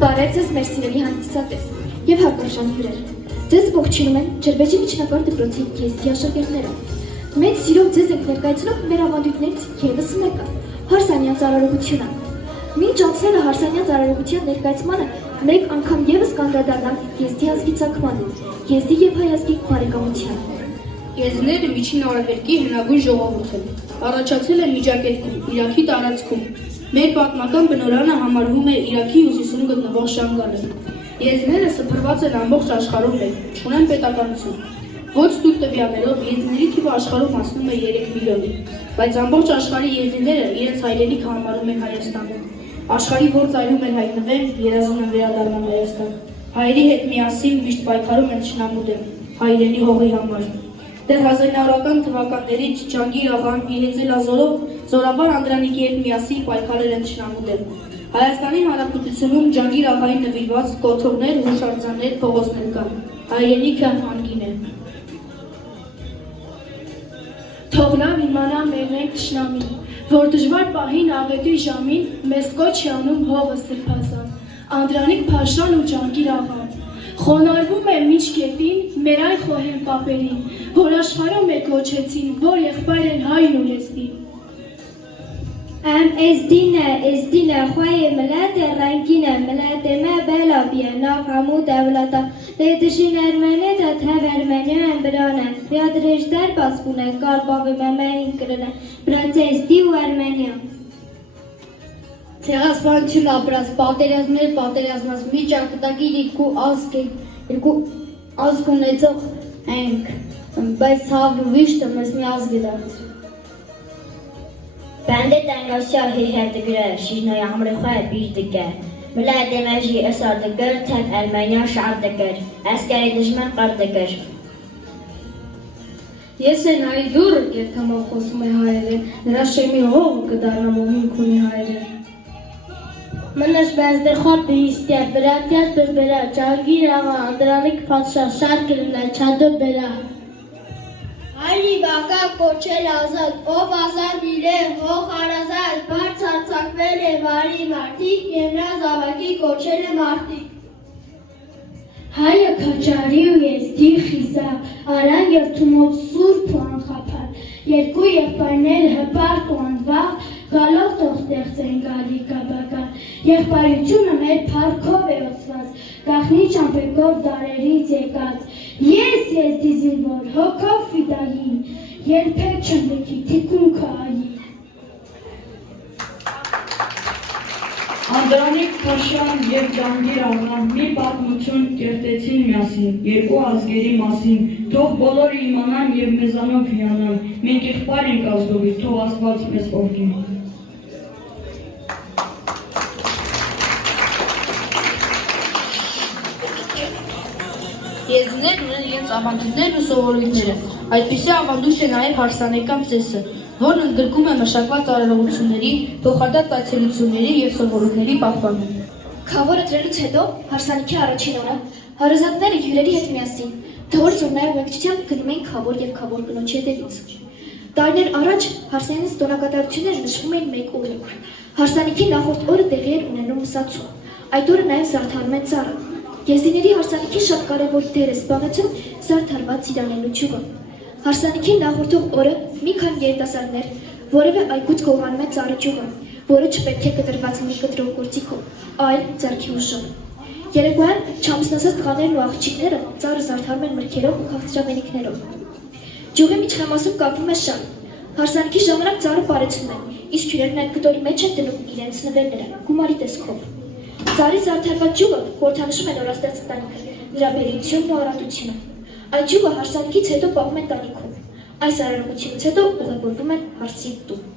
Բարև ձեզ մեր սիրելի հանդիսատես և հարգարժան հյուրեր։ Ձեզ ողջունում են Ջրվեժի միջնակարգ դպրոցի GST աշակերտները։ Մեծ սիրով ձեզ ենք ներկայացնում մեր ավանդույթներից ևս մեկը՝ հարսանյա ծառայողությունը։ Մինչ անցնելը հարսանյա ծառայողության ներկայացմանը մեկ անգամ ևս կանդրադառնանք GST ազգի ծագմանը, GST և հայ ազգի բարեկամությանը։ Եզիները միջին արևելքի հնագույն ժողովուրդ են, առաջացել են Միջագետքում, Իրաքի տարածքում։ Մեր պատմական բնօրրանը համարվում է Իրաքի հյուսիսում գտնվող Շամգանը։ Եզիները սփռված են ամբողջ աշխարհում մեկ, չունեն պետականություն։ Ոչ ստույգ տվյալներով եզիների թիվը աշխարհում հասնում է 3 միլիոնի, բայց ամբողջ աշխարհի եզիները իրենց հայրենիք համարում են Հայաստանում։ Աշխարհի որ ծայրում են հայտնվեն, երազում են վերադառնալ Հայաստան։ Հայերի հետ միասին միշտ պայքարում են թշնամու դեմ, հայրենի հողի համար։ Դեռ 1900-ական թվականներից Ջանգիր աղան իր հեծելազորով Զորավար Անդրանիկի հետ միասին պայքարել են թշնամու դեմ։ Հայաստանի Հանրապետությունում Ջանգիր աղայի նվիրված կոթողներ, հուշարձաններ, փողոցներ կան։ Հայրենիքը անգին է։ Թող նա իմանա մերնենք թշնամին, որ դժվար պահին աղետի ժամին մեզ կոչ է անում հողը սրբազան, Անդրանիկ Փաշան ու Ջանգիր աղան։ Խոնարհվում է միջ կետին մեր այն խոհեմ պապերին, որ աշխարհում է կոչեցին, որ եղբայր են հայն ու լեզվին։ Ezdine, khoye millet rengine, milletime bela biyenav hamu devleta. Deytişin ermenete tev ermeniyen birane. Yadrejder baskune, karbavi memeyin kırına. Protesti u Ermeniya. Ցեղասպանություն ապրած, պատերազմած միջակտագիր երկու ազգ ունեցող ենք, բայց ցավն ու վիշտը մեզ մի ազգ է դարձրել։ Bende dengasya heyhetigre, şişnoya hamrıkhoya birdigge. Millet demeji esardıgır, tev Ermeniya şardıgır. Eskeri düşman qardıgır. Ես են այ դուրը կերթամով խոսում է հայերեն, նրա շեմի հողը կդառնամ ու հիմք ունի հայերեն։ Մնաս բազդերխոտ հիստյա, բրատյատ բեբերա, Ջանգիր աղա, Անդրանիկ Փաշա, շարք լնա, չադո բերա։ Հայրի վակա կոչել ազատ, ով ազատ իրե, հող հարազատ, բարձ արցակվել է վարի մարդիկ, և նա զավակի կոչել է մարդիկ։ Հայը քաչարի ու եզդի խիզակ, արան երթումով սուրբ ու անխափար, երկու եղբայրներ հպարտ ու անվաղ, գալով թող ստեղծեն գալի կաբակար, եղբայրությունը մեր փառքով է օծված, գաղտնի ճամպեքով դարերից եկած, ես եզդի զինվոր, հոգով ֆիդային, երբեք չընդեքի թիկունքը այի։ Անդրանիկ Փաշան և Ջանգիր աղան մի պատմություն կերտեցին միասին, երկու ազգերի մասին, թող բոլորը իմանան և մեզանով հիանան, մենք եղբայր ենք ազգովի, թող Աստված մեզ օրհնի։ Եզիներն ունեն իրենց ավանդույթներն ու սովորույթները, այդպիսի ավանդույթ է նաև հարսանեկան ծեսը, որն ընդգրկում է մշակված արարողությունների, փոխադարձ այցելությունների և սովորույթների պահպանում։ Քավորը դրելուց հետո հարսանիքի առաջին օրը հարազատները հյուրերի հետ միասին դոր զուռնայով ուղեկցությամբ գնում էին քավոր և քավոր կնոջի հետևից։ Տարիներ առաջ հարսանյանց տոնակատարությունները նշվում էին մեկ օրում։ Հարսանիքի նախորդ օրը տեղի էր ունենում մսացում, այդ օրը նաև զարդարում են ծառը։ Եզիների հարսանիքի շատ կարևոր դեր է զբաղեցնում զարդարված իրանելու ճյուղը։ Հարսանիքին նախորդող օրը մի քանի երիտասարդներ որևէ այգուց գողանում են ծառի ճյուղը, որը չպետք է կտրված լինի կտրող գործիքով, այլ ձեռքի ուժով։ Երեկոյան չամուսնացած տղաներն ու աղջիկները ծառը զարդարում են մրգերով ու քաղցրավենիքներով։ Ճյուղի միջնամասում կապվում է շան։ Հարսանիքի ժամանակ ծառը պարեցնում են, իսկ հյուրերն այդ կտորի մեջ են դնում իրենց նվերները, գումարի տեսքով։ Ծառի զարդարված ճյուղը խորհրդանշում է նորաստեղծ ընտանիքը, նրա բերությունն ու առատությունը։ Այդ ճյուղը հարսանիքից հետո պահում են տանիքում։ Այս արարողությունից հետո ուղևորվում են հարսի տուն։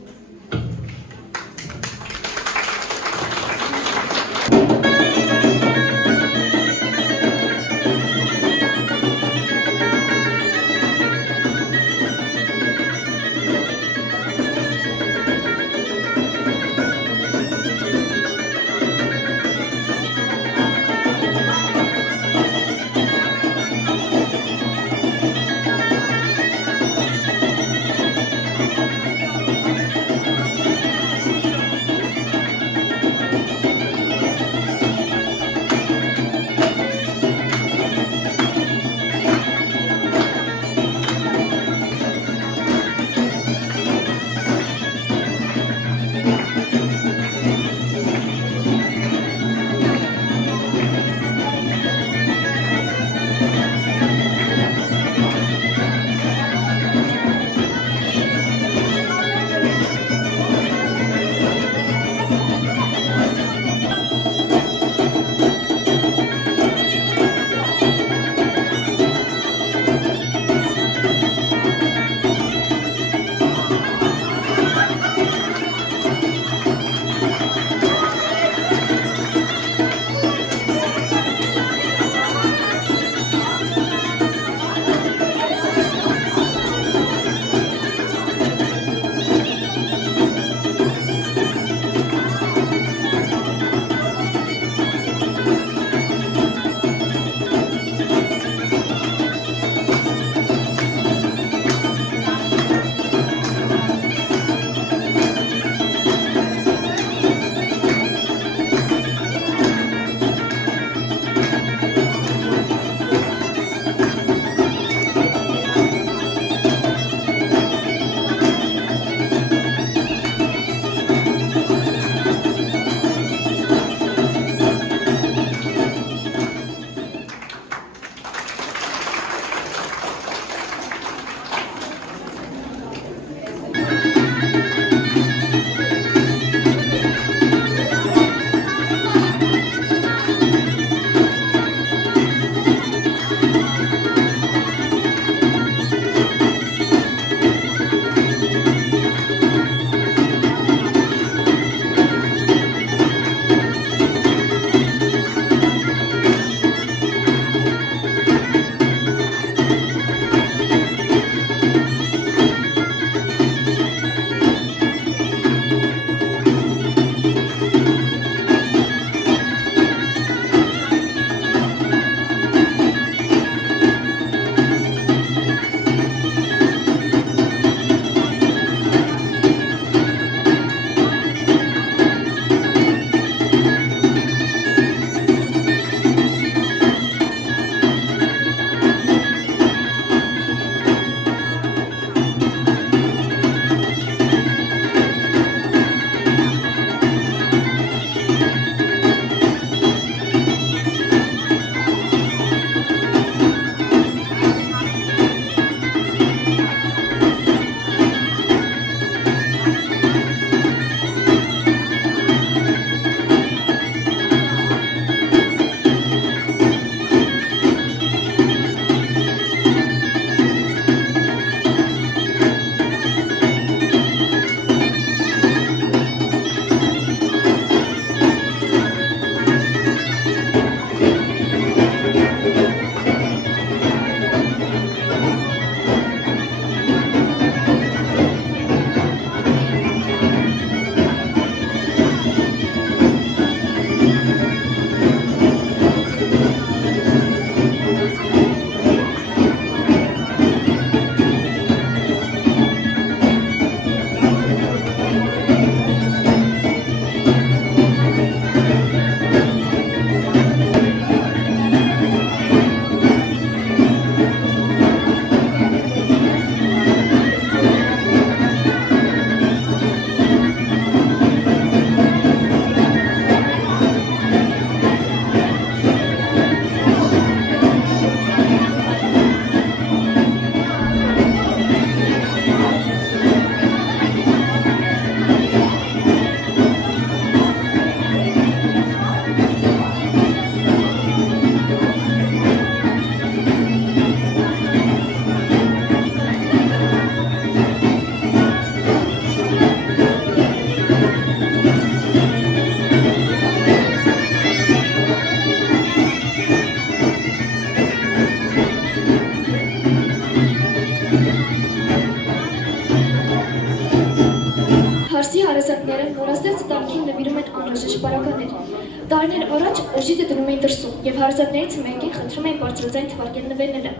Տարիներ առաջ օժիտը դնում էին դրսում և հարազատներից մեկին խնդրում էին բարձրաձայն թվարկել նվերները։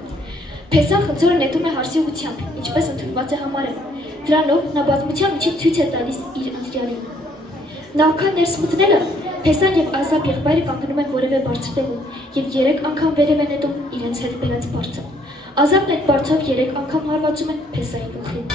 Փեսան խնձորը նետում է հարսի ուղղությամբ, ինչպես ընդունված է համարել։ Դրանով նա բազմության միջև ցույց է տալիս իր ընտրյալին։ Նախքան ներս մտնելը Փեսան և Ազապ եղբայրը կանգնում են որևէ բարձրտեղում և 3 անգամ վերև են նետում իրենց հետ բերած բարձը։ Ազապն այդ բարձով 3 անգամ հարվածում է Փեսայի գլխին։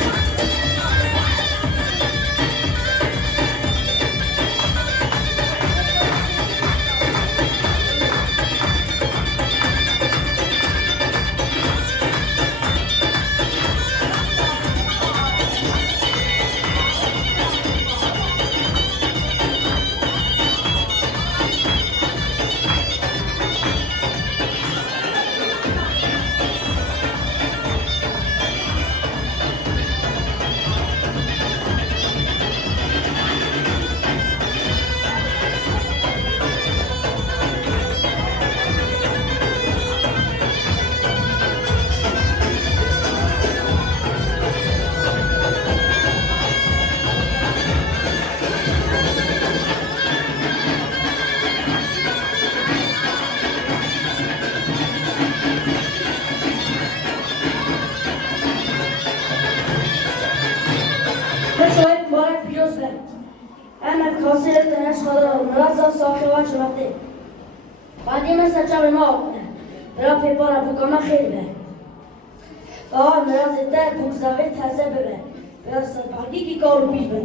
Շոյդ բարակ պիրոզն է, այն այդ կասել է տնես խադրով, նրանց սախեվան շրապտի։ Բադիմը սաճավ իմա ակուն է, նրա պեպարա բուկամա խելվ է։ Աղա նրանց էտ է բուկզավետ թազե բև է, վեհ սրպագի կիկա ուրպիչ բև։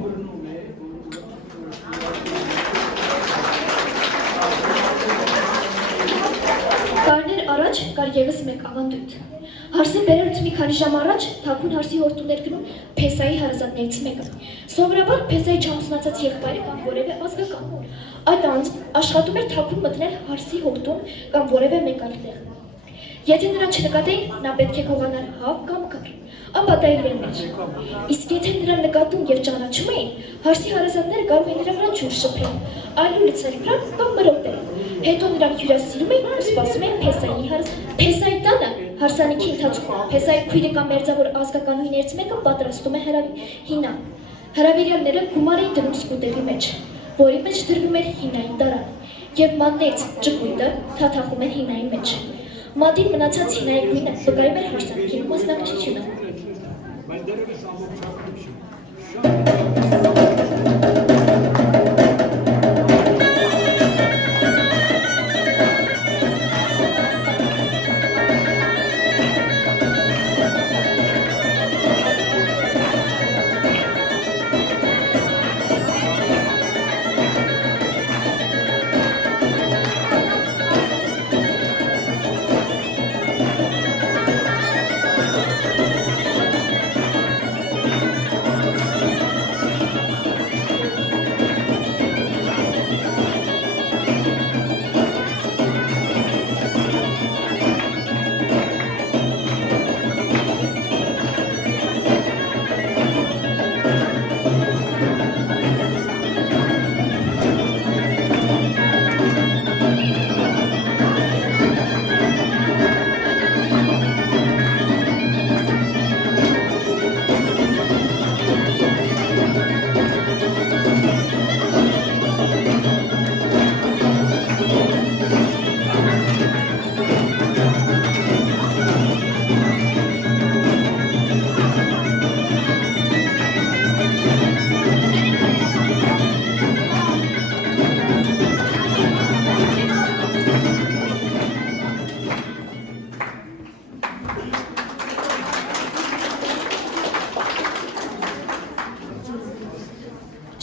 Տարիներ առաջ կար ևս մեկ ավանդույթ։ Հարսին բերելուց մի քանի ժամ առաջ թաքուն հարսի հորտուներ գնում Փեսայի հարազատներից մեկը։ Սովորաբար Փեսայի չամուսնացած եղբայրը կամ որևէ ազգական։ Այդ անձն աշխատում էր թաքուն մտնել հարսի հորտում կամ որևէ մեկ այլ տեղ։ Եթե նրան չնկատեին, նա պետք է գողանար հավ կամ կար, ապա դա իրեն էր։ Իսկ եթե նրան նկատում և ճանաչում էին, հարսի հարազատները կարող էին նրա վրա ջուր շփել, այլու լցնել վրան կամ մրոտել։ Հետո նրանք հյուրասիրում էին ու սպասում էին Փեսայի տանը հարսանիքի ընթացքում Փեսայի քույրը կամ մերձավոր ազգականուհիներից մեկը պատրաստում է հինա։ Հրավիրյալները գումար էին դնում սկուտերի մեջ, որի մեջ դրվում էր հինայի տարան, և մատներից ճկույտը թաթախում էր հինայի մեջ։ Մատին մնացած հինայի գույնը վկայում էր հարսանիքի մասնակցությունը։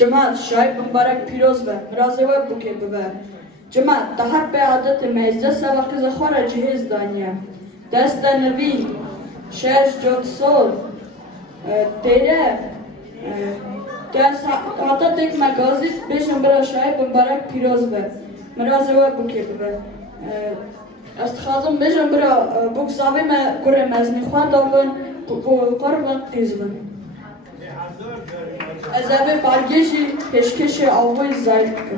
Ջմատ, շայ բմբարակ փիրոզվը, մրազեվը բուկե բվը։ Ջմատ, տահար պե ադետ մեզդը սավակզը խորը ջիհեզ դանյա։ Դեստը նվի, շերջ ջոտսով, տերը, դես ադետ եք մագազից բեշն բրա շայ բմբարակ փիրոզվը, մրազեվը բուկե բվը։ Աստ խազում բեշն բրա բուկ զավի մը գուրե մեզնի խուանդավն, qarvan tezvin. Ez eve bargeji peşkeşi avvayı zayıfkı.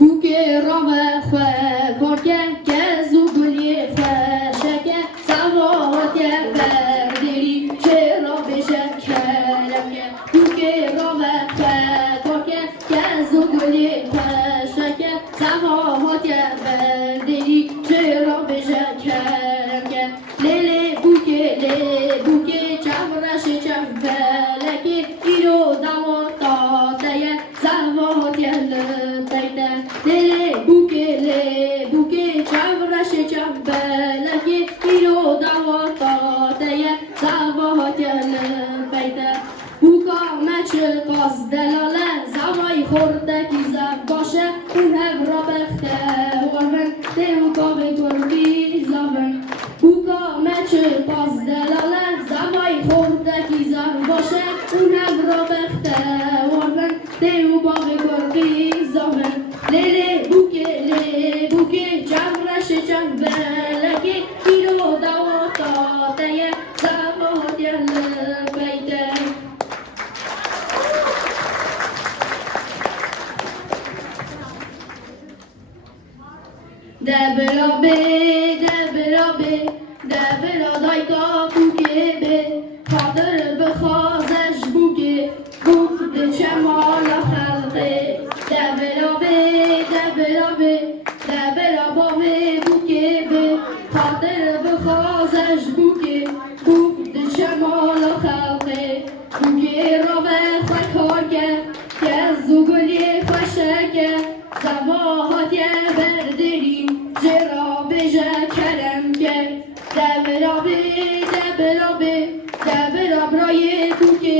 Buke rave xwe korken kezu gulye Ունակ ռոբեղտը որվեն դե ու բաղի գորգի զոհեն Լելե բուկե ճաղրաշը ճաղվելակի իրո դավոտատեյը զավոտյալը բեյտը դայկա բուկե Խադր բխազեշ բուկե Բուկ դչեմալ ախալղե դաբերաբավե բուկե Խադր բխազեշ բուկե Բուկ դչեմալ ախալղե Բուկե ռավե խայքարգե Կեզ զուգլի խաշեկե Զավահատյե բերդերի Ջերաբեժե կերեմկե Դաբերաբրայե բուկե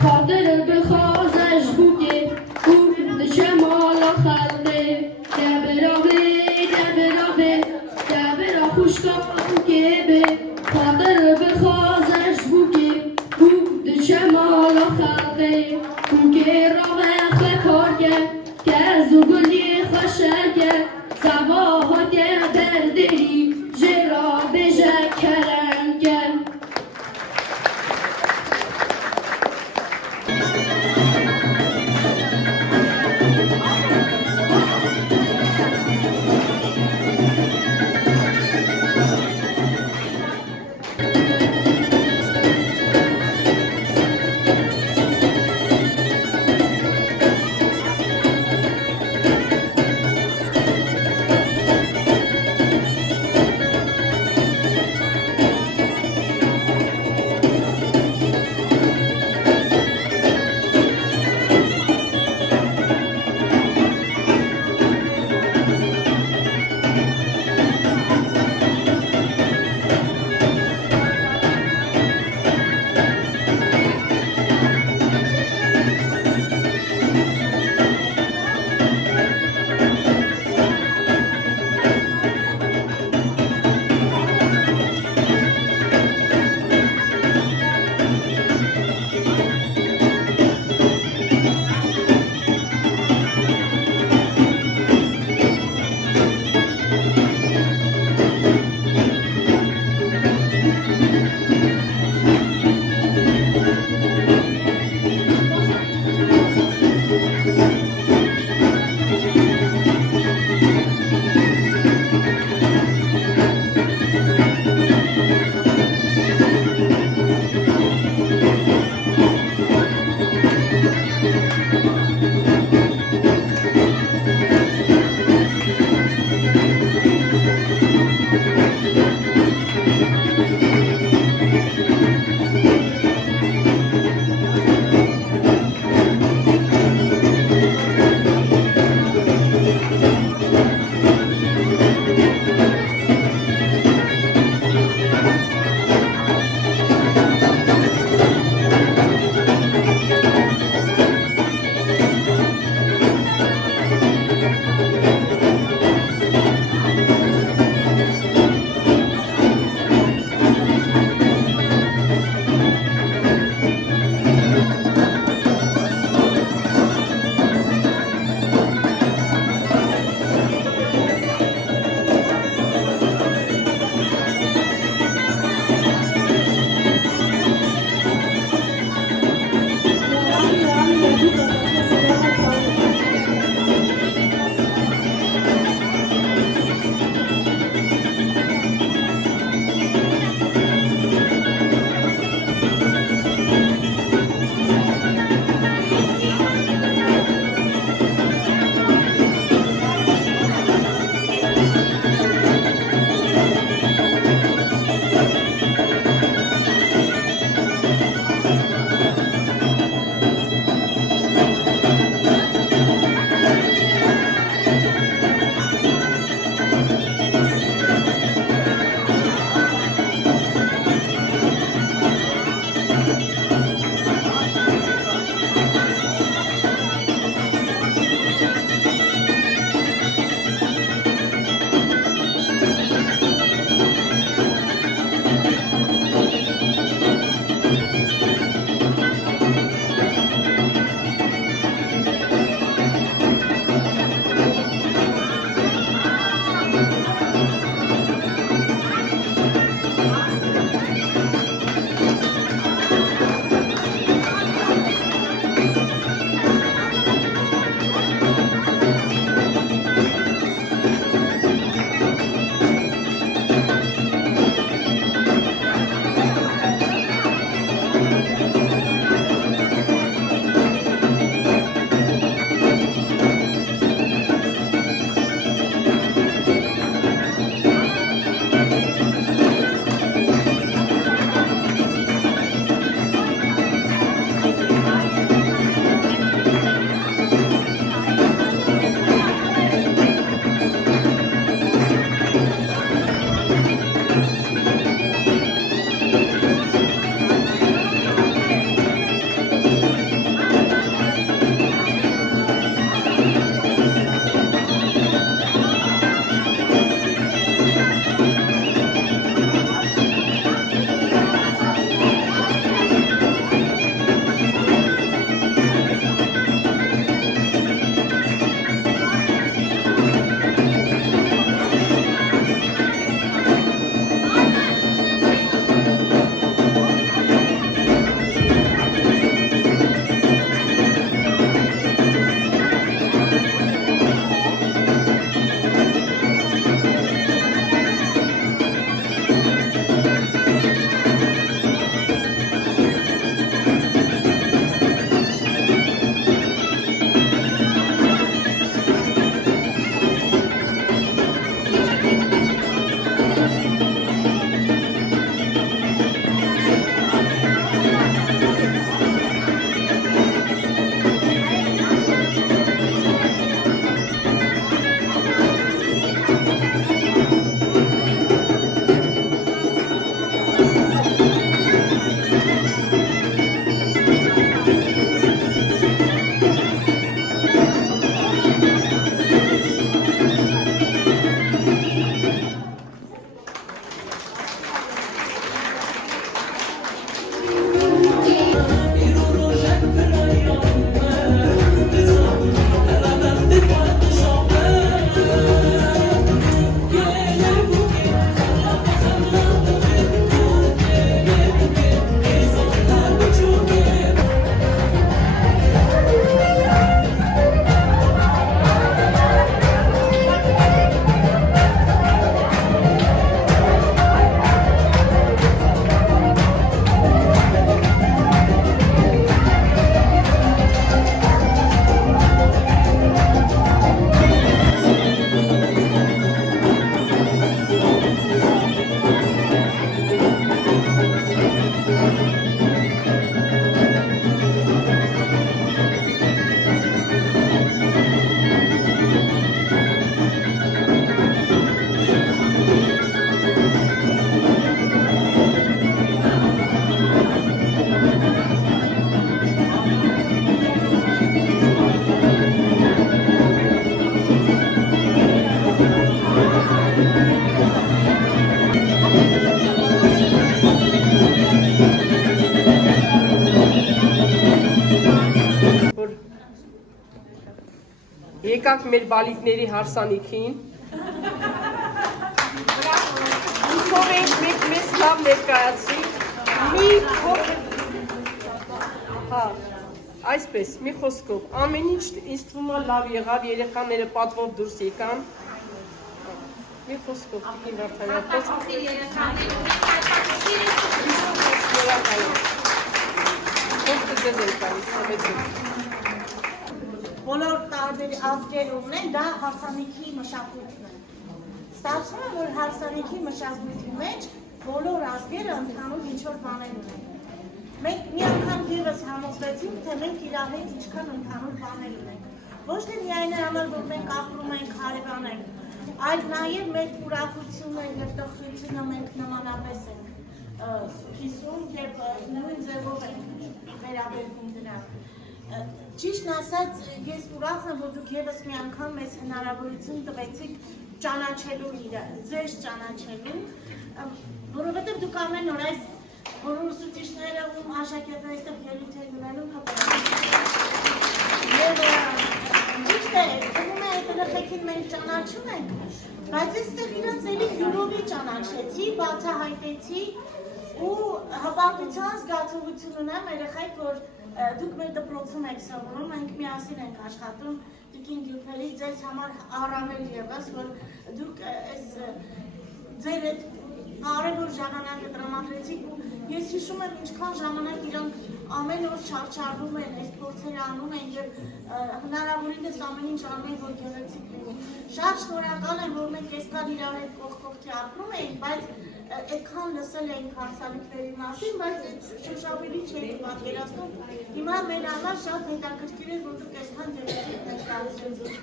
Խադր բխազեշ բուկե Բուկ դչեմալ ախալղե Դաբերախուշկա բուկե Խադր բխազեշ բուկե Բուկ դչեմալ ախալղե Բուկե ռավե խայքարգե Կեզ ու գլի խաշեկե Զավահատյե բերդերի Ջերաբեժե կերեմկե եկաք մեր բալիկների հարսանիքին։ Հուսով ենք մենք մեզ լավ ներկայացրինք։ Մի հա, այսպես, մի խոսքով, ամեն ինչ ինձ թվում է լավ եղավ, երեխաները պատվով դուրս եկան։ Մի խոսքով, Տիկին Վարդանյան, խոսքը ձեզ են տալիս, բոլոր տարբեր ազգեր ունեն, դա հարսանիքի մշակույթն է։ Ստացվում է, որ հարսանիքի մշակույթի մեջ բոլոր ազգերը ընդհանուր ինչ-որ բաներ ունեն։ Մենք մի անգամ ևս համոզվեցինք, թե մենք իրար հետ ինչքան ընդհանուր բաներ ունենք։ Ոչ թե միայն համար, որ մենք ապրում ենք, հարևան ենք, այլ նաև մեր ուրախությունը և տխրությունը մենք նմանապես ենք կիսում և նույն ձևով ենք վերաբերվում դրան։ Ճիշտն ասած, ես ուրախ եմ, որ դուք ևս մի անգամ մեզ հնարավորություն տվեցիք ճանաչելու ձեզ ճանաչելու, որովհետև դուք ամեն օր այս որ ուսուցիչները ում աշակերտները այստեղ ելույթ են ունենում և ճիշտ է, թվում է այդ երեխեքին մենք ճանաչում ենք, բայց այստեղ իրենց էլի յուրովի ճանաչեցի, բացահայտեցի ու հպարտության զգացողություն ունեմ երեխեք, որ դուք մեր դպրոցում եք սովորում, մենք միասին ենք աշխատում, Տիկին Գյուլֆերի ձեզ համար առավել ևս, որ դուք ձեր այդ կարևոր ժամանակը տրամադրեցիք ու ես հիշում եմ ինչքան ժամանակ իրանք ամեն օր չարչարվում են, այս փորձերը անում են և հնարավորինս ամեն ինչ անում են, որ գեղեցիկ լինի։ Շատ շնորհակալ եմ, որ մենք այսքան իրար հետ կողքի ապրում էինք, բայց այդքան լսել էինք հարսանիքների մասին, բայց շոշափելի չէինք պատկերացնում։ Հիմա մեր համար շատ հետաքրքիր է, որ դուք այսքան գեղեցիկ ներկայացրեցիք։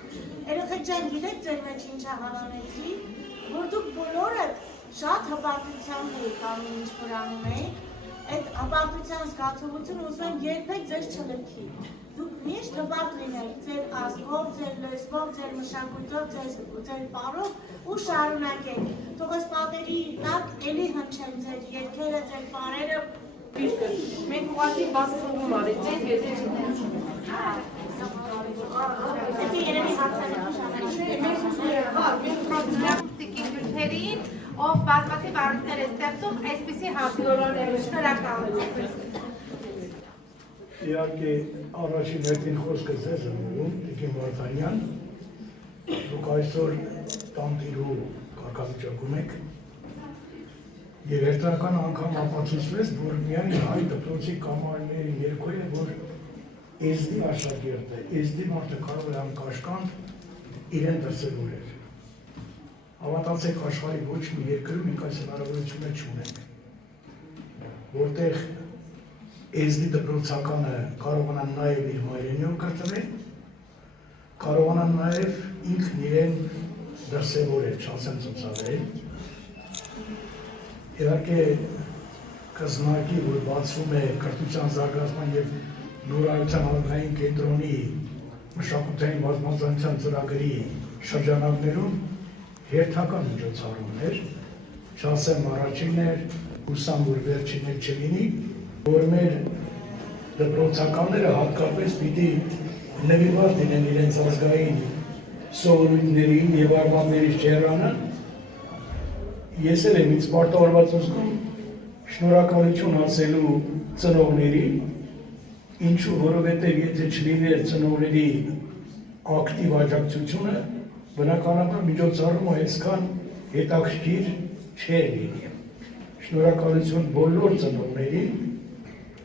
Երեխեք ջան, գիտեք ձեր մեջ ինչա հավանեցի, որ դուք բոլորը շատ հպարտությամբ եք ամեն ինչ որ անում եք, այդ հպարտության զգացողությունը ուզում եմ երբեք ձեզ չլքի։ Դուք միշտ հպարտ լինեք ձեր ազգով, ձեր լեզվով, ձեր մշակույթով, ձեր պարով ու շարունակեք։ Թող այս պատերի տակ էլի հնչեն ձեր երգերը, ձեր պարերը։ Մենք ուղղակի բացվում արեցինք, Եթե երևի Տիկին Գյուլֆերին, ով բազմաթիվ առիթներ է ստեղծում այսպիսի հանդիպումների շնորհակալ եմ։ Իհարկե առաջին հերթին խոսքը ձեզ եմ ուղղում, Տիկին Վարդանյան, դուք այսօր տանտիրու կարգավիճակում եք և հերթական անգամ ապացուցվեց, որ միայն հայ դպրոցի կամարների ներքո է, որ էզդի աշակերտը, էզդի մարդը կարող է անկաշկանդ իրեն դրսևորել։ Հավատացեք աշխարհի ոչ մի երկրում մենք այս հնարավորությունը չունենք, որտեղ էզդի դպրոցականը կարողանա նաև իր մայրենիով կրթվել, կարողանա նաև ինքն իրեն դրսևորել, չասեմ ցուցաբերել։ Իհարկե կզնակի, որ բացվում է կրթության զարգացման և նորայության ազգային կենտրոնի մշակութային բազմազանության ծրագրի շրջանակներում հերթական միջոցառումներ, չասեմ առաջինն էր, հուսամ որ վերջիններ չլինի, որ մեր դպրոցականները հատկապես պիտի նվիրված լինեն իրենց ազգային սովորույթներին և արմատներից չհեռանան։ Ես էլ եմ ինձ պարտավորված զգում շնորհակալություն ասելու ծնողներին, ինչու, որովհետև եթե չլիներ ծնողների ակտիվ աջակցությունը, բնականաբար միջոցառումը այսքան հետաքրքիր չէր լինի։ Շնորհակալություն բոլոր ծնողներին,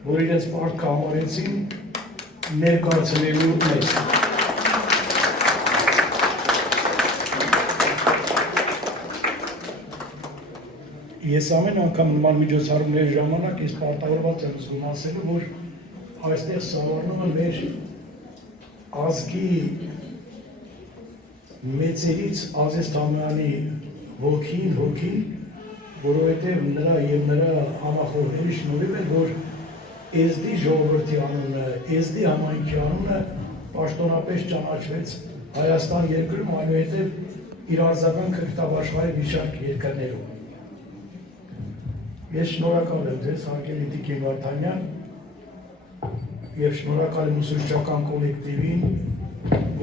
որ իրենց պարտքը համարեցին ներկայացնելու մեզ։ Ես ամեն անգամ նման միջոցառումների ժամանակ ես պարտավորված եմ զգում ասելու, որ այստեղ սավառնում է մեր ազգի մեծերից Ազեզ Թամյանի ոգին, որովհետև նրա և նրա համախոհների շնորհիվ է, որ էզդի ժողովրդի անունը, էզդի համայնքի անունը պաշտոնապես ճանաչվեց Հայաստան երկրում, այնուհետև իր արձագանքը գտավ աշխարհի մի շարք երկրներում։ Ես շնորհակալ եմ ձեզ, հարգելի Տիկին Վարդանյան, և շնորհակալ եմ ուսուցչական կոլեկտիվին,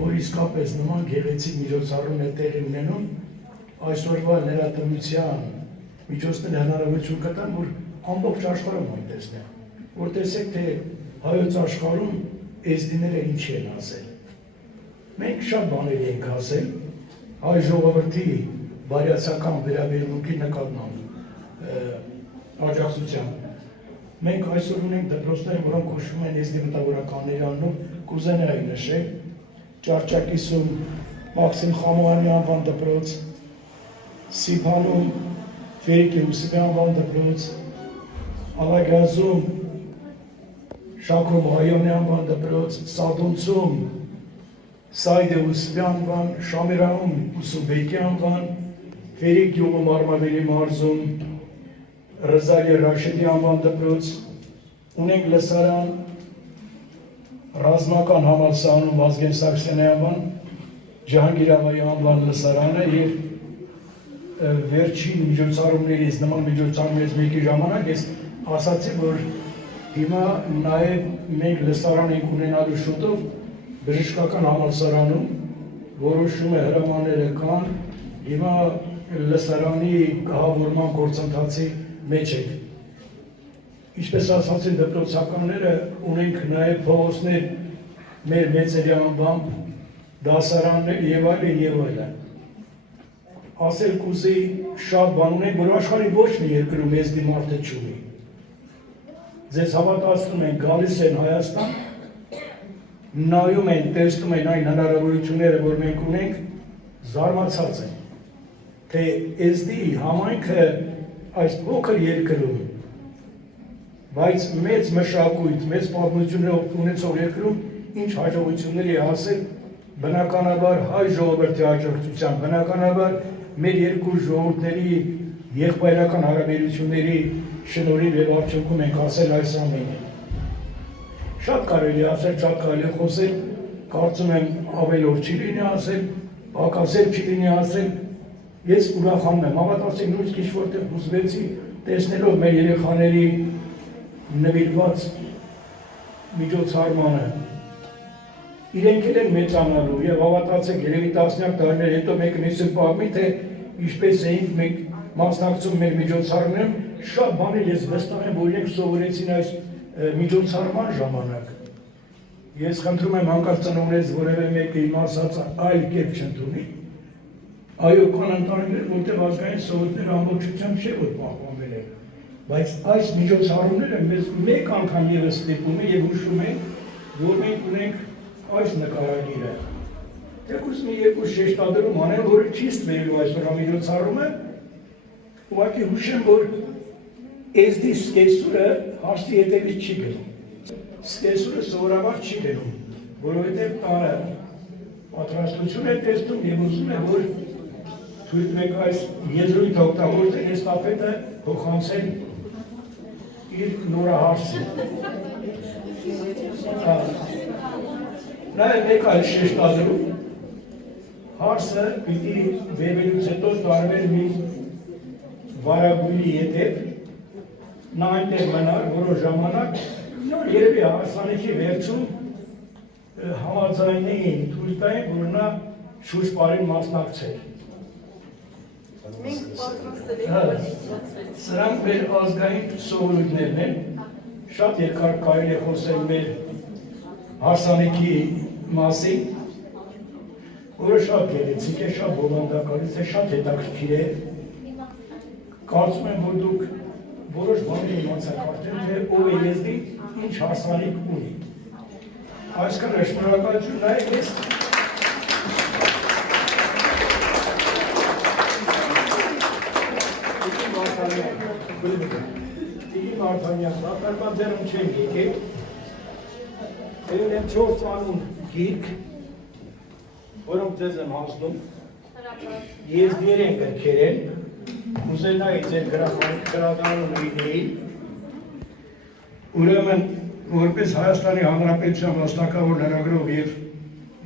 որ իսկապես նման գեղեցիկ միջոցառում է տեղի ունենում, այսօրվա լրատվության միջոցները հնարավորություն կտան, որ ամբողջ աշխարհում այն տեսնեն, որ տեսեք, թե հայոց աշխարհում էզդիները ինչի են ասել։ Մենք շատ բաներ ենք ասել հայ ժողովրդի բարյացակամ վերաբերմունքի նկատմամբ աջակցությամբ։ Մենք այսօր ունենք դպրոցներ, որոնք կոչվում են էզդի մտավորականների անունով, կուզենայի նշել, Ճարճակիսում Մաքսիմ Խամոյանի անվան դպրոց, Սիփանում Ֆերիկ Յուսուփի անվան դպրոց, Ալագազում Շաքո Մոհայանի անվան դպրոց, Սադունցում Սայդ Յուսուփի անվան, Շամիրանում Ուսուբեկի անվան, Ֆերիկ գյուղում Արմավիրի մարզում Ռզալի Ռաշիդի անվան դպրոց, ունենք լսարան ռազմական համալսարանում Վազգեն Սարգսյանի անվան, Ջահանգիր աղայի անվան լսարանը եւ վերջին միջոցառումներից, նման միջոցառումներից մեկի ժամանակ ես ասացի, որ հիմա նաեւ մենք լսարան ենք ունենալու շուտով բժշկական համալսարանում, որոշում է հրամանները կան, հիմա լսարանի կահավորման գործընթացի մեջ ենք։ Ինչպես ասացին դպրոցականները, ունենք նաև փողոցներ մեր մեծերի անվամբ, դասարաններ եւ այլն։ Ասել կուզի շատ բան ունենք, որ աշխարհի ոչ մի երկրում էզդի մարդը չունի։ Ձեզ հավատացնում են, գալիս են Հայաստան, նայում են, տեսնում են այն հնարավորությունները, որ մենք ունենք, զարմացած են, թե էզդի համայնքը այս փոքր երկրում, բայց մեծ մշակույթ, մեծ պատմություններ ունեցող երկրում ինչ հաջողությունների հասել, բնականաբար հայ ժողովրդի աջակցությամբ, բնականաբար մեր երկու ժողովուրդների եղբայրական հարաբերությունների շնորհիվ եւ արդյունքում ենք ասել այս ամենը։ Շատ կարելի ասել, շատ կարելի խոսել, կարծում եմ ավելորդ չի լինի ասել, պակասել չի լինի ասել, ես ուրախանում եմ, հավատացեք նույնիսկ ինչ որտեղ հուզվեցի, տեսնելով մեր երեխաների նվիրված միջոցառմանը, իրենք էլ են մեծանալու եւ հավատացեք երևի տասնյակ տարիներ հետո մեկը մյուսին պատմի, թե ինչպես էինք մենք մասնակցում մեր միջոցառումներում, շատ բաներ ես վստահ եմ, որ իրենք սովորեցին այս միջոցառման ժամանակ։ Ես խնդրում եմ հանկարծ ծնողներից որևէ մեկը իմ ասածը այլ կերպ չընդունի։ Այո, կան ընտանիքներ, որտեղ ազգային սովորույթները ամբողջությամբ չէ որ պահպանվել են, բայց այս միջոցառումները մեզ մեկ անգամ ևս ստիպում է եւ հուշում են, որ մենք ունենք այս նկարագիրը։ Թեկուզ մի երկու շեշտադրում անեմ, որը չի ստվերելու այսօր միջոցառումը, ուղղակի հուշեմ, որ էզդի սկեսուրը հարցի հետևից չի գնում։ Սկեսուրը սովորաբար չի գնում, որովհետև տանը պատրաստություն է տեսնում եւ ուզում է, որ թույլ մեկ այս եզրույթ օգտագործել էստաֆետը փոխանցել իր նորահարսին։ Նաև մեկ այլ շեշտադրում, հարսը պիտի բերվելուց հետո տարվել մի վարագույրի ետև, նա այնտեղ մնար որոշ ժամանակ, երևի հարսանիքի վերջում համաձայնեին թույլ տային, որ նա շուրջ պարին մասնակցել։ Սրանք մեր ազգային սովորույթներն են, շատ երկար կարելի է խոսել մեր հարսանիքի մասին, որը շատ գեղեցիկ է, շատ բովանդակալից է, շատ հետաքրքիր է։ Կարծում եմ, որ դուք որոշ բաներ իմացաք արդեն, թե ով է եզդի, ինչ հարսանիք ունի։ Այսքանը շնորհակալություն, նայեք ես Տիկին Մարտանյան, ապերման ձերում չեն գիքեք, եմ 4 անուն գիրք, որոնք ձեզ եմ հասնում, եզդիեր են գրքեր են, ուզենայի ձեր գրականուն լինեի, ուրեմն որպես Հայաստանի Հանրապետության վաստակավոր լրագրող և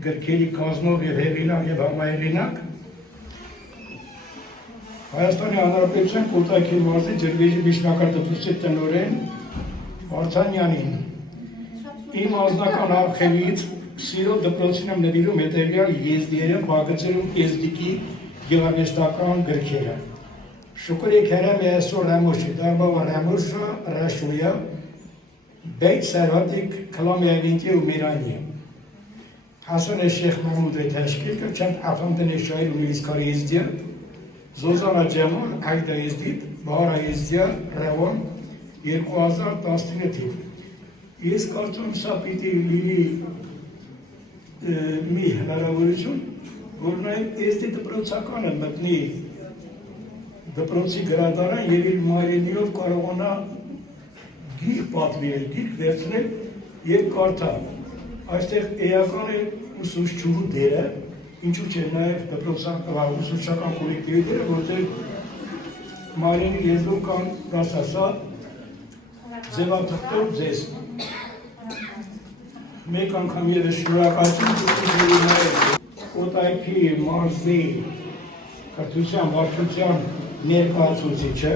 գրքերի կազմող և հեղինակ և համահեղինակ, Հայաստանի Հանրապետության Կուտակի մարզի ջրվեժի միջնակարգ դպրոցի տնօրեն Վարդանյանին իմ անձնական արխիվից սիրո դպրոցին եմ նվիրում հետևյալ եզդիերեն բաղացերում եզդիկի գեղարվեստական գրքերը։ Շուկրի քերեմ է այսօր համոշի, դարբավար համոշը ռաշույա, բեյտ սարվատիկ կլամիավինքի ու միրանի։ Հասուն է շեխ մամուդ է թաշկիլ, կրչան ախամտն է շայր ու միլիսկարի եզդիա, Զոզանա ջամոն, այդա եզդիտ, բահարա եզդիա, ռևոն, 2019 թիվ։ Ես կարծում սա պիտի լինի մի հնարավորություն, որ նաև եզդի դպրոցականը մտնի դպրոցի գրադարան և իր մայրենիով կարողանա գիրք պատվիրել, գիրք վերցնել և կարդա։ Այստեղ էական է ուսուցչուհու դերը, ինչու չէ նաև ուսուցչական կոլեկտիվի դերը, որտեղ մայրենի եզդում կան դասասա ձևաթղթով ձեզ։ Մեկ անգամ ևս շնորհակալություն Կոտայքի մարզի կրթության վարչության ներկայացուցիչը։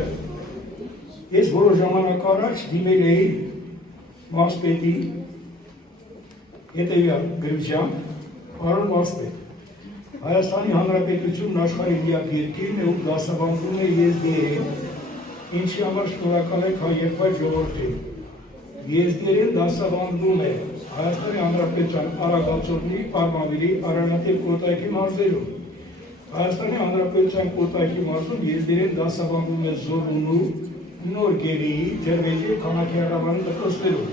Ես որոշ ժամանակ առաջ դիմել էի մարզպետի հետևյալ գրությամբ, պարոն մարզպետ, Հայաստանի Հանրապետությունն աշխարհի միակ երկիրն է, ում դասավանդում է եզդիերեն, ինչի համար շնորհակալ եք հայերբայր ժողովրդին։ Եզդիերեն դասավանդվում է Հայաստանի Հանրապետության Արագածոտնի, Արմավիրի, Արանատիվ Կոտայքի մարզերում։ Հայաստանի Հանրապետության Կոտայքի մարզում եզդիերեն դասավանդվում է Զորունու, Նոր Գելիի, Ջերվեջի, Քանաքերավանի դպրոցներում։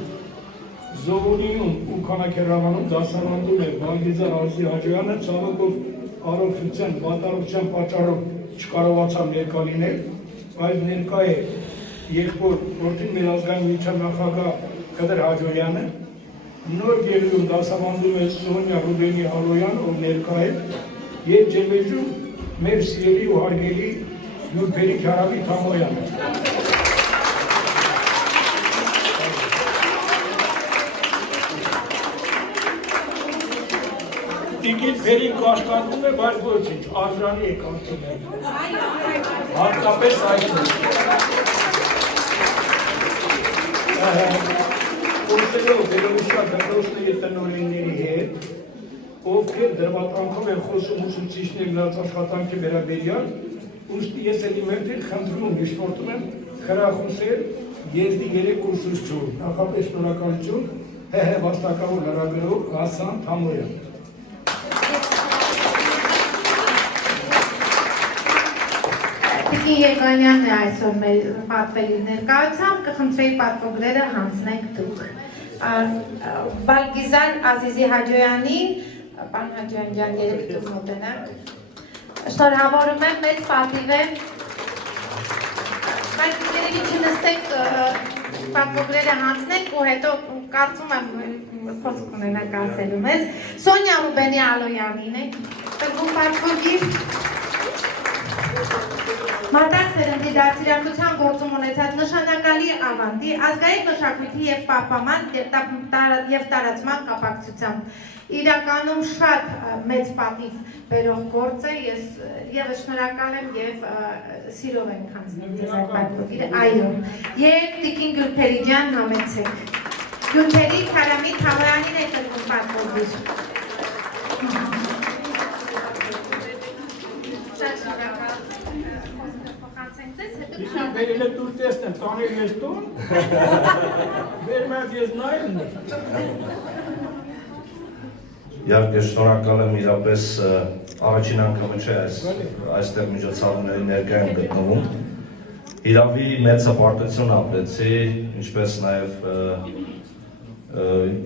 Զորունիում ու Քանաքերավանում դասավանդում է Վանգիզար Արզի Հաջոյանը, ցավոք առողջության վատառության պատճառով չկարողացավ ներկա լինել, բայց ներկա է եղբոր որդին մեր ազգային միության նախագահ Կդր Հաջոյանը, Նոր Գելիում դասավանդում է Սոնյա Ռուբենի Ալոյան, ով ներկա է, և Ջերվեջում մեր սիրելի ու հարգելի Նուրբերի Քարավի Թամոյանը։ Տիկին Փերին կաշկանդում է, բայց ոչինչ, արժանի է կարծում է։ Հատկապես այսօր։ Խոսելով վերոնշյալ դպրոցների տնօրենների հետ, ովքեր դրվատանքով են խոսում ուսուցիչների նրանց աշխատանքի վերաբերյալ, ուստի ես էլ իմ հերթին խնդրում, հիշորդում եմ խրախուսել եզդի 3 ուսուցչուհու, նախապես շնորհակալություն ՀՀ վաստակավոր լրագրող Հասան Թամոյան։ Տիկին Երկանյանն է այսօր մեր պատվելի ներկայությամբ, կխնդրեի պատվոգրերը հանձնենք դուք։ Բալգիզար Ազիզի Հաջոյանին, պարոն Հաջոյան ջան, երևի դուք մոտենաք։ Շնորհավորում եմ, մեծ պատիվ է, բայց երևի չնստեք պատվոգրերը հանձնենք ու հետո կարծում եմ խոսք ունենաք ասելու մեզ։ Սոնյա Ռուբենի Ալոյանին է, տրվում պատվոգիր։ Մարտակ սերնդի դաստիարակության գործում ունեցած նշանակալի ավանդի, ազգային մշակույթի և պահպանման և տարածման կապակցությամբ իրականում շատ մեծ պատիվ բերող գործ է, ես ևս շնորհակալ եմ և սիրով ենք հանձնում ձեզ այդ պատվոգիրը, այո, և տիկին Գյուլփերի ջան համեցեք, Գյուլփերի Քարամի Թամոյանին է տրվում պատվոգիր։ Իսկ վերել է դուր տեսնեմ, տանել ես տուն, վերմած ես նայում եմ։ Իհարկե շնորհակալ եմ իրապես առաջին անգամը չէ այստեղ միջոցառումների ներկա եմ գտնվում։ Իրավի մեծ հպարտություն ապրեցի, ինչպես նաև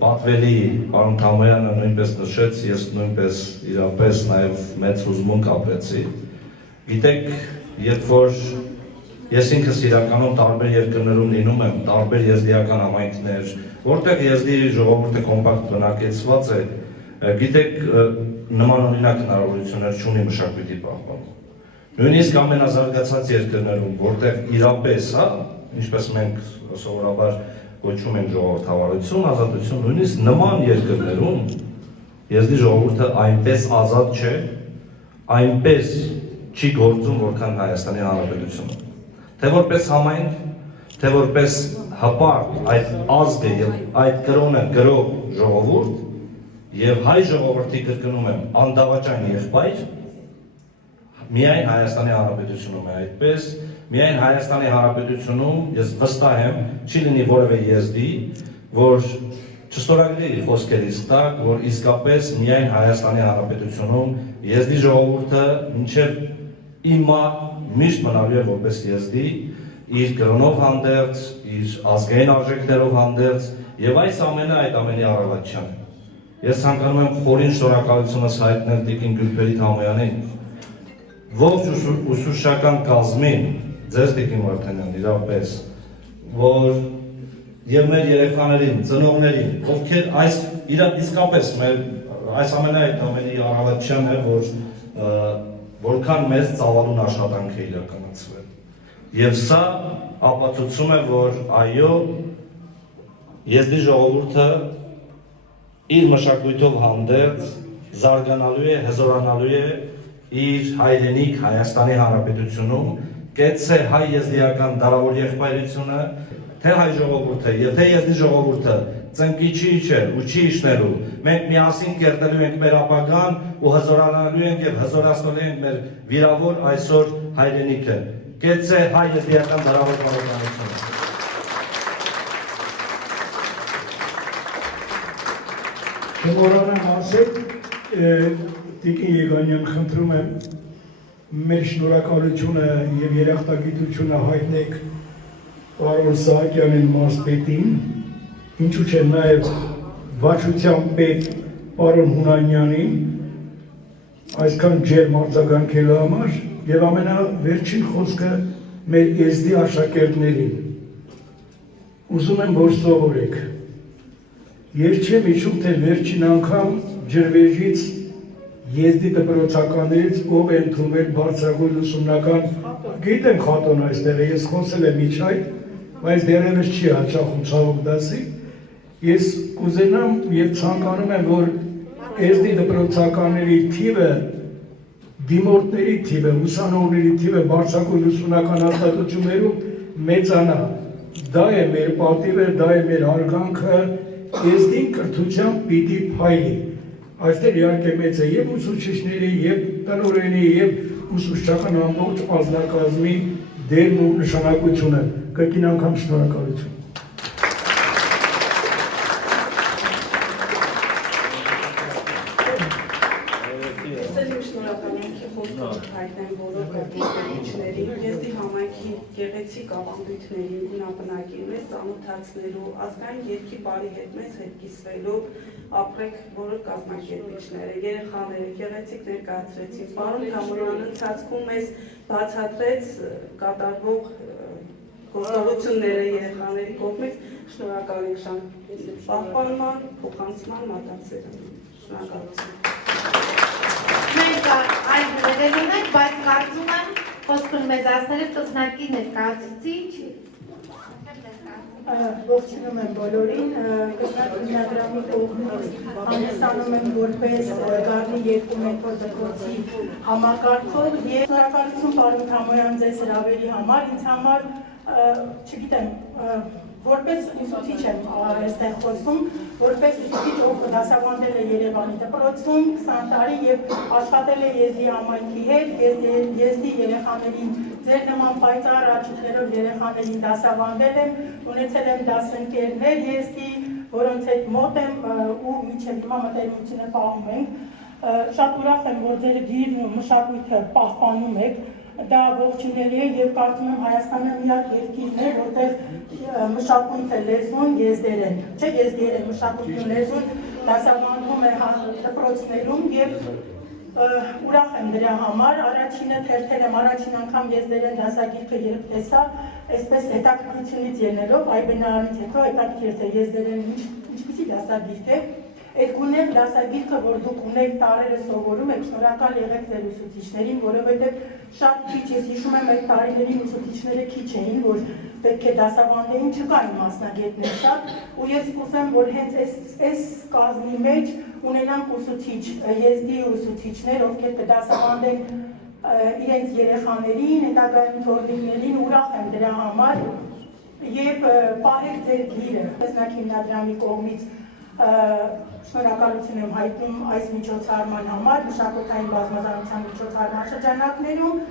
պատվելի պարոն Թամոյանը նույնպես նշեց, ես նույնպես իրապես նաև մեծ հուզմունք ապրեցի։ Գիտեք, երբ որ ես ինքս իրականում տարբեր երկրներում լինում եմ, տարբեր եզդիական համայնքներ, որտեղ եզդի ժողովուրդը կոմպակտ բնակեցված է, գիտեք, նմանօրինակ հնարավորություններ չունի մշակույթի պահպանումը։ Նույնիսկ ամենազարգացած երկրներում, որտեղ իրապես, ինչպես մենք սովորաբար կոչում ենք ժողովրդավարություն, ազատություն, նույնիսկ նման երկրներում եզդի ժողովուրդը այնպես ազատ չէ, այնպես չի գործում, որքան Հայաստանի Հանրապետությունը։ Թե որպես համայնք, թե որպես հպարտ այդ ազգը և այդ կրոնը գրող ժողովուրդ, եւ հայ ժողովրդի կրկնում եմ անդավաճան եղբայր միայն Հայաստանի Հանրապետությունում է այդպես, միայն Հայաստանի Հանրապետությունում ես վստահ եմ, չի լինի որևէ եզդի, որ չստորագրի խոսքերից տակ, որ իսկապես միայն Հայաստանի Հանրապետությունում եզդի ժողովուրդը մինչև իմա միշտ մնալու է որպես եզդի, իր կրոնով հանդերձ, իր ազգային արժեքներով հանդերձ, եւ այս ամենը այդ ամենի առավոտյան։ Ես ցանկանում եմ խորին շնորհակալությունս հայտնել Տիկին Գյուլպերիտ Համոյանին, ողջ ուսուցչական կազմին, ձեզ Տիկին Վարդանյան, իրապես, որ եւ մեր երեխաներին, ծնողներին, ովքեր այս իսկապես մեր այս ամենը այդ ամենի առավոտյան է, որքան մեծ ծավալուն աշխատանք է իրականացվել։ Եվ սա ապացուցում է, որ այո, եզդի ժողովուրդը իր մշակույթով հանդերձ զարգանալու է, հզորանալու է իր հայրենիք Հայաստանի Հանրապետությունում, կեցցե հայ եզդիական դարավոր եղբայրությունը, թե հայ ժողովուրդը եւ թե եզդի ժողովուրդը ծնկի չի իջել ու չի իջնելու։ Մենք միասին կերտելու ենք մեր ապագան ու հզորանալու ենք եւ հզորացնելու ենք մեր վիրավոր այսօր հայրենիքը։ Կեցցե հայ եզդիական դարավոր բարեկամությունը։ Շնորհակալ ասել, Տիկին Եգանյան, խնդրում եմ մեր շնորհակալությունը եւ երախտագիտությունը հայտնեք պարոն Սահակյանին մարզպետին, ինչու՞ չէ նաեւ վարչության պետ պարոն Հունանյանին, այսքան ջերմ արձագանքելու համար եւ ամենավերջին խոսքը մեր եզդի աշակերտներին։ Ուզում եմ որ սովորեք։ Ես չեմ հիշում, թե վերջին անգամ ջրվեժից եզդի դպրոցականներից ով է ընդունել բարձրագույն ուսումնական, գիտեմ խատոն այստեղ է, ես խոսել եմ իջայ, բայց դեռևս չի հաճախում ցավոք դասի։ Ես կուզենամ եւ ցանկանում եմ, որ եզդի դպրոցականների թիվը, դիմորդների թիվը, ուսանողների թիվը բարձրագույն ուսումնական հաստատություններում մեծանա։ Դա է մեր պատիվը, դա է մեր հարգանքը, եզդին կրթությամբ պիտի փայլի։ Այստեղ իհարկե մեծ է եւ ուսուցիչների, եւ տնօրենի, եւ ուսուցչական ամբողջ անձնակազմի դերն ու նշանակությունը։ Կրկին անգամ շնորհակալություն։ Եզդի համայնքի գեղեցիկ ավանդույթների, գունաբնակի մեզ ծանոթացնելու, ազգային երգի բարի հետ մեզ հետ կիսվելու ապրեք բոլոր կազմակերպիչները, երեխաները, գեղեցիկ ներկայացրեցին։ Պարոն Համոյանը ընթացքում մեզ բացատրեց կատարվող գործողությունները երեխաների կողմից, շնորհակալ ենք պահպանման, փոխանցման մատուցելը։ Շնորհակալություն։ Մենք այն վերելուն ենք, բայց կարծում եմ խոսքն մեծացնելով տղնակի ներկայացուցիչ։ Ողջունում եմ բոլորին, կրնակ հիմնադրամի կողմից հանդիսանում եմ որպես Գառնի 2 մետր դպրոցի համակարգող եւ շնորհակալություն պարոն Համոյան ձեզ հրավերի համար, ինձ համար չգիտեմ, որպես ուսուցիչ եմ այստեղ խոսում, որպես ուսուցիչ ով դասավանդել է Երևանի դպրոցում 20 տարի եւ աշխատել է եզդի համայնքի հետ, եզդի երեխաներին ձեր նման պայծառ աչքերով երեխաներին դասավանդել եմ, ունեցել եմ դասընկերներ եզդի, որոնց հետ մոտ եմ ու մինչև հիմա մտերմությունը պահում ենք։ Շատ ուրախ եմ, որ ձեր գիրն ու մշակույթը պահպանում եք։ Դա ողջունելի է եւ կարծում եմ Հայաստանը միակ երկիրն է, որտեղ մշակույթը լեզուն եզդեր են, չէ, եզդեր են մշակույթն ու լեզուն դասավանդվում է դպրոցներում եւ ուրախ եմ դրա համար։ Առաջինը թերթել եմ, առաջին անգամ եզդերեն դասագիրքը երբ տեսա, այսպես հետաքրքրությունից ելնելով, այ բնարանից հետո հետաքրքիր է եզդերեն ինչպիսի դասագիրք է։ Այդ գուներ դասագիրքը, որ դուք ունեք տարերը սովորում եք, շնորհակալ եղեք ձեր ուսուցիչներին, որովհետև շատ քիչ, ես հիշում եմ այդ տարիներին ուսուցիչները քիչ էին, որ պետք է դասավանդեին, չկային մասնագետներ շատ, ու ես կուզեմ, որ հենց այս կազմի մեջ ունենանք ուսուցիչ, եզդի ուսուցիչներ, ովքեր կդասավանդեն իրենց երեխաներին, հետագայում թորնիկներին, ուրախ եմ դրա համար եւ պահեք ձեր գիրը, տեսնակ հիմնադրամի կողմից Շնորհակալություն եմ հայտնում այս միջոցառման համար, մշակութային բազմազանության միջոցառման շրջանակներում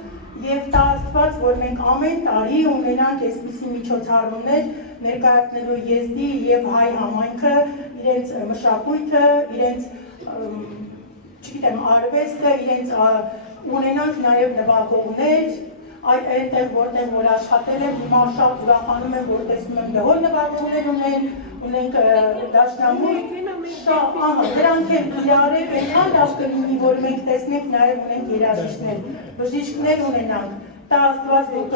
եւ տա Աստված, որ մենք ամեն տարի ունենանք այսպիսի միջոցառումներ ներկայացնելու եզդի եւ հայ համայնքը իրենց մշակույթը, իրենց չգիտեմ արվեստը, իրենց ունենանք նաեւ նվագողներ այնտեղ որտեղ որ աշխատել եմ, հիմա շատ ուրախանում եմ, որ տեսնում եմ դահոլ նվագողներ ունենք դաշնամուր, դրանք են իրարև այնքան լավ կլինի, որ մենք տեսնենք նաև ունենք երաժիշտներ, բժիշկներ ունենանք, տա Աստված դուք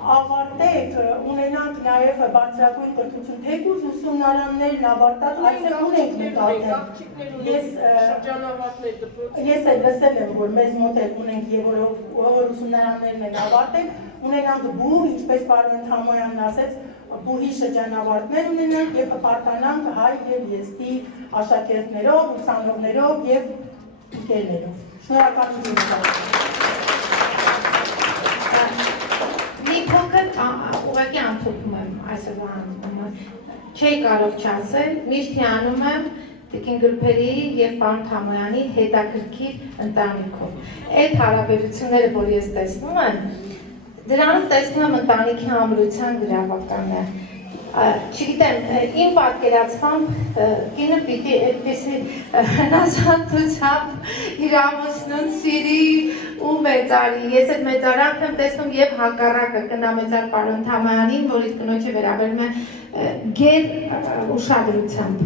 ավարտեք, ունենանք նաև բարձրագույն կրթություն, թեկուզ ուսումնարաններն ավարտած, այստեղ ունենք նկատել։ Ես էլ լսել եմ, որ մեզ մոտ էլ ունենք եւ որ ուսումնարաններն են ավարտել, ունենանք բուհ, ինչպես պարոն Թամոյանն ասեց, բուհի շրջանավարտներ ունենանք եւ պարտանանք հայ եւ եզդի աշակերտներով, ուսանողներով եւ ընկերներով։ Շնորհակալություն։ Մի փոքր ուղղակի ամփոփում եմ այսօրվա հանդիպումը, չէի կարող չասել, միշտ հիանում եմ Տիկին Գրիգորյանի եւ պարոն Թամոյանի հետաքրքիր ընտանիքով։ Այդ հարաբերությունները, որ ես տեսնում եմ, դրանով տեսնում եմ ընտանիքի ամրության գրավականը։ Չգիտեմ, իմ պատկերացմամբ կինը պիտի այդպիսի հնազանդությամբ իր ամուսնուն սիրի ու մեծարի։ Ես այդ մեծարանք եմ տեսնում եւ հակառակը կնամեծար պարոն Թամոյանին, որ իր կնոջը վերաբերում է գեր ուշադրությամբ։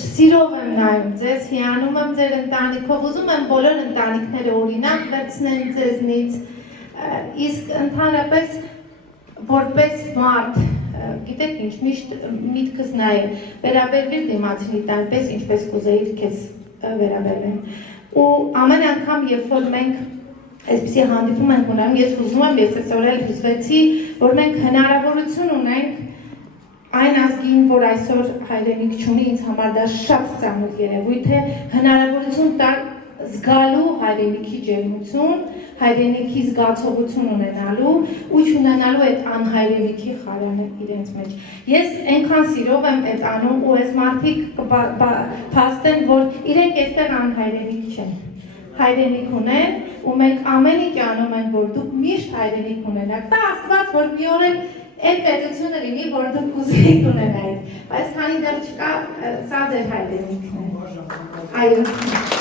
Սիրով եմ նայում ձեզ, հիանում եմ ձեր ընտանիքով, ուզում եմ բոլոր ընտանիքները օրինակ վերցնեն ձեզնից, իսկ ընդհանրապես որպես մարդ, գիտեք ինչ, միշտ միտքս նա է, վերաբերվիր դիմացինի այնպես, ինչպես կուզեիր քեզ վերաբերվեն։ Ու ամեն անգամ, երբ որ մենք այսպիսի հանդիպում ենք ունենում, ես ուզում եմ, ես այսօր էլ հուզվեցի, որ մենք հնարավորություն ունենք այն ազգին, որ այսօր հայրենիք չունի, ինձ համար դա շատ ծանոթ երևույթ է, հնարավորություն տալ զգալու հայրենիքի ջերմություն, հայրենիքի զգացողություն ունենալու ու չունենալու այդ անհայրենիքի խարանը իրենց մեջ։ Ես այնքան սիրով եմ այդ անում ու այս մարդիկ փաստեն, որ իրենք այստեղ անհայրենիք չեն։ Հայրենիք ունեն ու մենք ամեն ինչ անում ենք, որ դուք միշտ հայրենիք ունենաք։ Դա Աստված, որ մի օր այդ պետությունը լինի, որ դուք կուզեիք ունենայիք, բայց քանի դեռ չկա, սա ձեր հայրենիքն է։ Այո։